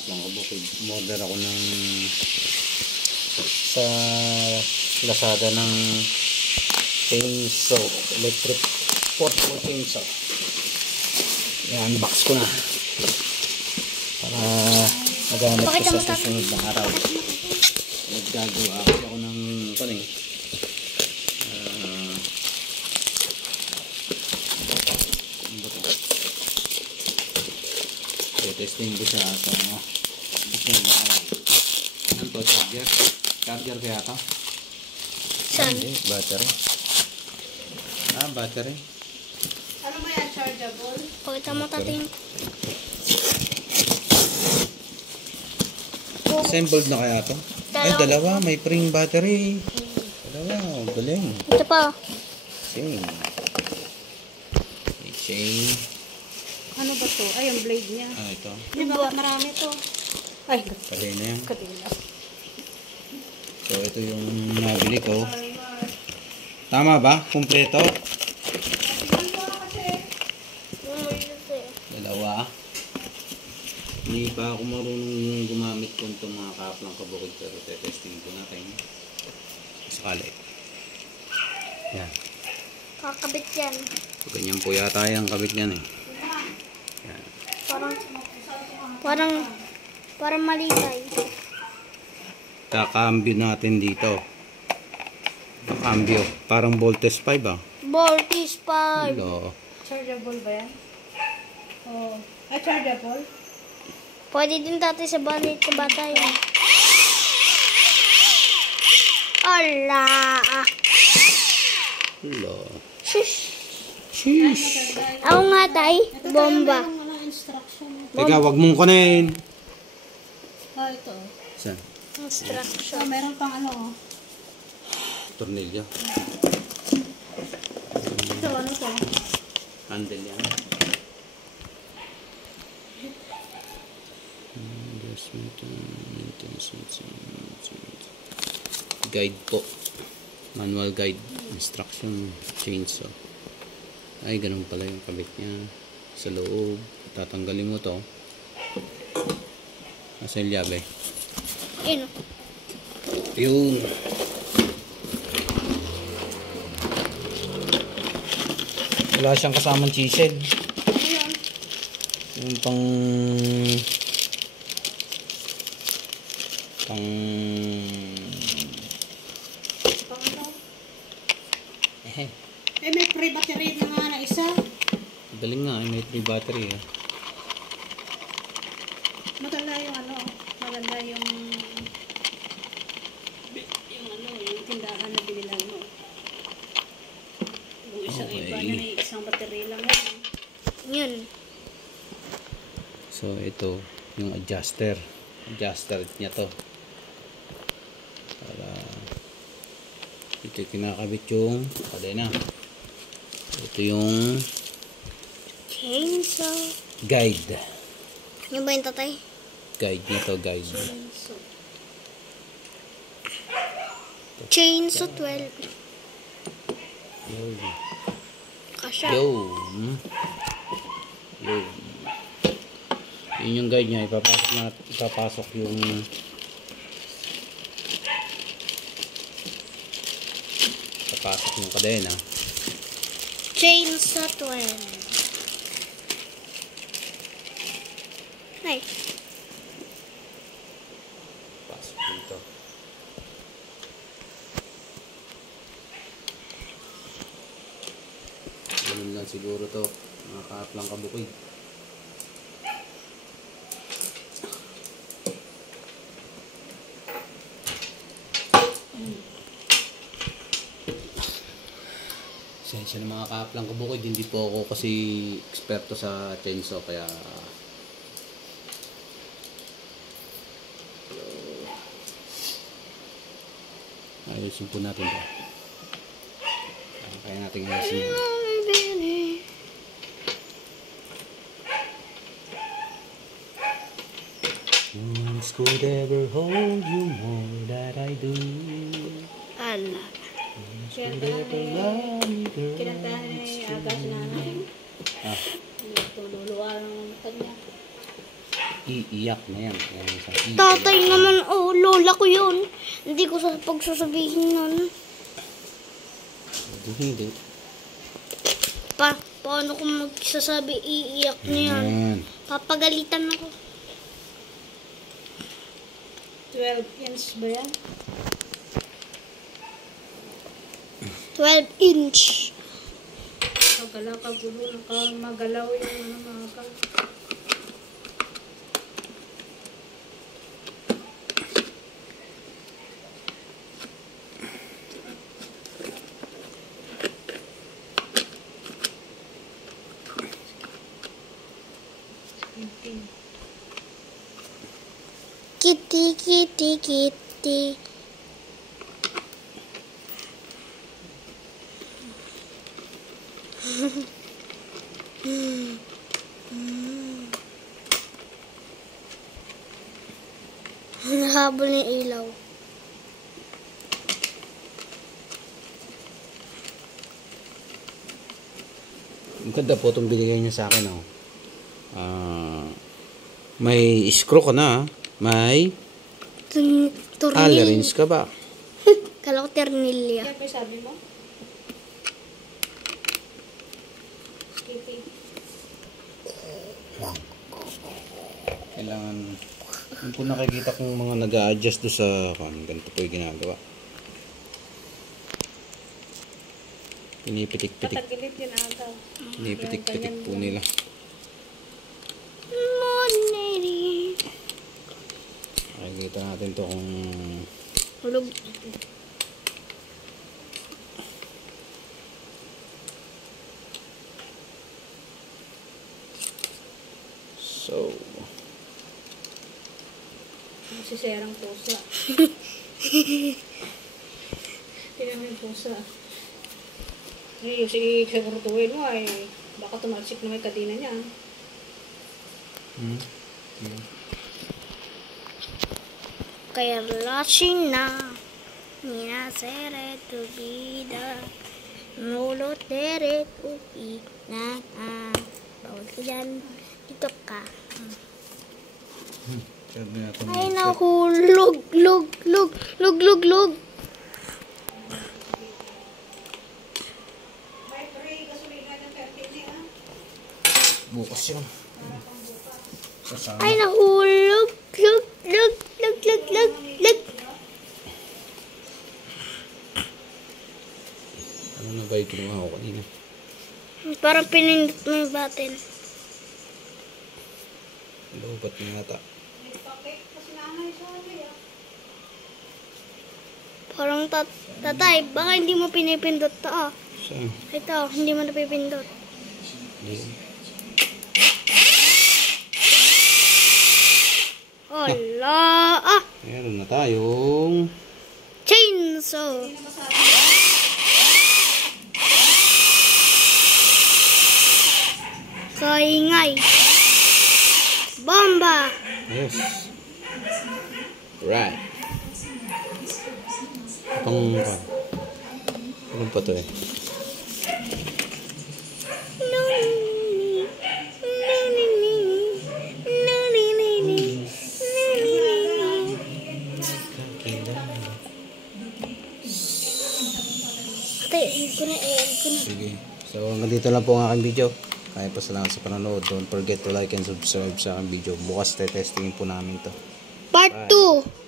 Kaaplang Kabukid. Umorder ako ng sa Lazada ng chainsaw, electric portable chainsaw. I-unbox ko na para magamit ko sa susunod na araw. Naggagawa ako ng testing ko siya sa susunod na araw. Ano to? Charger? Charger kaya ito? Saan? Battery. Battery. Ano ba yan? Chargeable? Pakita mo tatin. Assembled na kaya ito? Ay, dalawa. May spring battery. Dalawa. Galing. Ito pa. Chain. May chain. Ano ba to? Ay, yung blade niya. Ito. Di ba marami to? Ay, Kadena yan. kadila. So, ito yung nabili ko. Tama ba? Kumpleto? Dalawa. Hindi pa ako marunong gumamit ko itong mga Kaaplang Kabukid, pero testing ko natin. Sakali. Yan. Kakabit yan. Ganyan po yata yung kabit yan eh. Yan. Parang maligay. Kakambyo natin dito. Kakambyo. Parang voltage 5 ah. Voltage 5. Hello. Chargeable ba yan? Oo. Ay, chargeable? Pwede din dati sa banit sa bata yun. Ala. Hello. Shush. Sheesh. Ako nga tay. Bomba. Teka, wag mong kunin. Ito. Saan? Instruction. Meron pang ano. Tornilyo. Ito, ano to? Handle yan. Guide po. Manual guide. Instruction. Chainsaw. Ay, ganun pala yung kabit niya. Sa loob. Tatanggalin mo to. Nasa yung llave. Yun. Yun. Wala siyang kasamang chisel. Yung pang Eh, may free battery na nga na isa. galing nga, may 3 battery eh. Maganda yung ano. Maganda yung tindahan na binilan mo. Yung isang iba na isang battery lang yan. Yun. So ito yung adjuster niya to para ito kinakabit yung kadena. Ito yung Chainsaw. guide. Yung ba yung tatay? Guide na to, guide. Chainsaw 12. Yo. Kasha. Yo. Yo. Yun yung guide niya, ipapasok yung kadena. Chainsaw 12. Nice. Pasok dito. Ganun lang siguro to, mga Kaaplang Kabukid. Sensya ng mga Kaaplang Kabukid, hindi po ako kasi eksperto sa chainsaw, kaya ayusin po natin ito. Kaya natin ayusin. Once could ever hold you more than I do. Ala. Once could ever love me, girl. Kinantahan ni Aga si nanay. Ah, Tululuwa ng mata niya. Iiyak na yan. Ayan, sa iiyak. Tatay naman, oh, lola ko yun. Hindi ko sa pagsasabihin nun. Hindi. Paano kung magsasabi iiyak niya? Ayan. Papagalitan ako. 12 inch ba yan? 12 inch. Pagalaw ka gulo, magalaw yung mga ka. Kitty, kitty, kitty. Nahabol ng ilaw. Ang ganda po itong binigay niyo sa akin. Oh. May screw ka na. May Tornilyo. allergens ka ba? Kala ko ternilya. Yan pa yung sabi mo? Kitty. Kailangan, kung nakikita kong mga nag-a-adjust doon sa ganito po yung ginagawa. Pinipitik-pitik. Patagilid yun ata. Pinipitik-pitik po nila. Money. Makikita natin to kung Hulog. so Si Serang pusa. Tingnan mo yung pusa. Si siguraduhin mo ay baka tumalsik na may kadina niya. Kaya lasing na. Minasere to bida. Nulo tere upi na. Bawal ka dyan. Dito ka. Ay nahulog. Lug. bukas yun. Sasama. Ay nahulog. Lug. Ano na ba yung kinuha ko kanina? Parang pinindot mo yung button. Lobat na nata. Parang tatay, baka hindi mo pinipindot to. Oh. Saan? Ito, hindi mo napipindot. Hindi. Hala! Meron na tayong Chainsaw! Kaingay! Bomba! yes. Right. Ano pa to eh? Sige. So hanggang dito lang po ang aking video. Kaya po salamat sa panonood. Don't forget to like and subscribe sa aking video. Bukas testingin po namin to. Part 2!